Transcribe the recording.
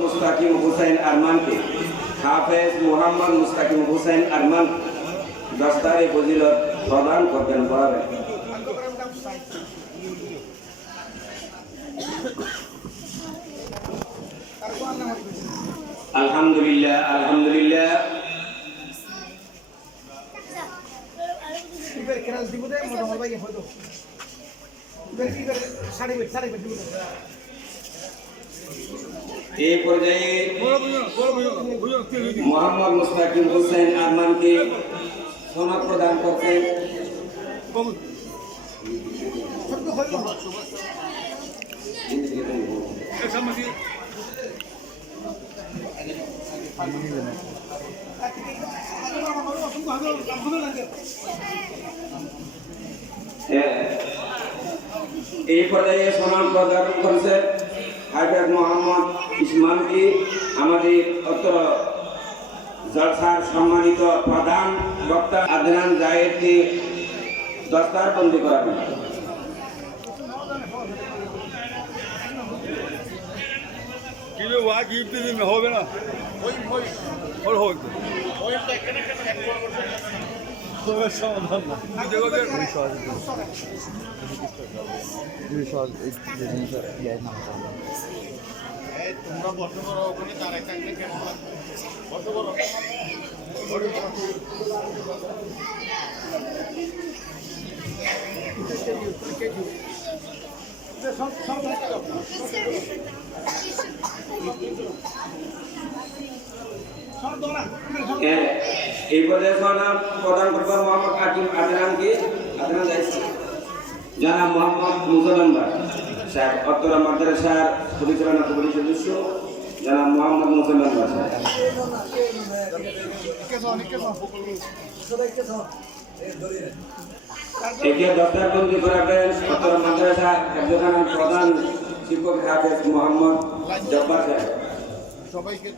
মুস্তাকিম হুসাইন আরমানকে হাফেজ মোহাম্মদ মুস্তাকিম হুসাইন আরমান দস্তারে ফজিলত প্রদান করবেন পড়াবেন। আলহামদুলিল্লাহ আলহামদুলিল্লাহ। এই পর্যায়ে মোহাম্মদ মুস্তাকিম হুসাইন আরমানকে সনদ প্রদান করছেন এই পর্যায়ে সনদ প্রদান করেছেন হাফেজ মোহাম্মদ ইসমানকে আমাদের অত্র জলসার সম্মানিত প্রধান বক্তা আদনান জায়েদকে দস্তারবন্দি করাবেন। কিলো ওয়া গিফট দিন হবে না ওই হোক তোর সমাধান না দেখো যে তোমরা বসে বড় ওখানে তার একটা কেন বসে বড় এই পর্যায়ে সনদ প্রদান করবেন মোহাম্মদ হাকিম আদনানকে। আদনান জনাব মোহাম্মদ মুসলমান সাহেব অত্তর মাদ্রাসার পরিচালনা কমিটির সদস্য জনাব মোহাম্মদ মুসলমান সাহেব। একে দস্তারবন্দি করাবেন অত্তর মাদ্রাসা কার্যক্রম প্রধান শিক্ষক হাফেজ মোহাম্মদ জব্বার সাহেব। সবাইকে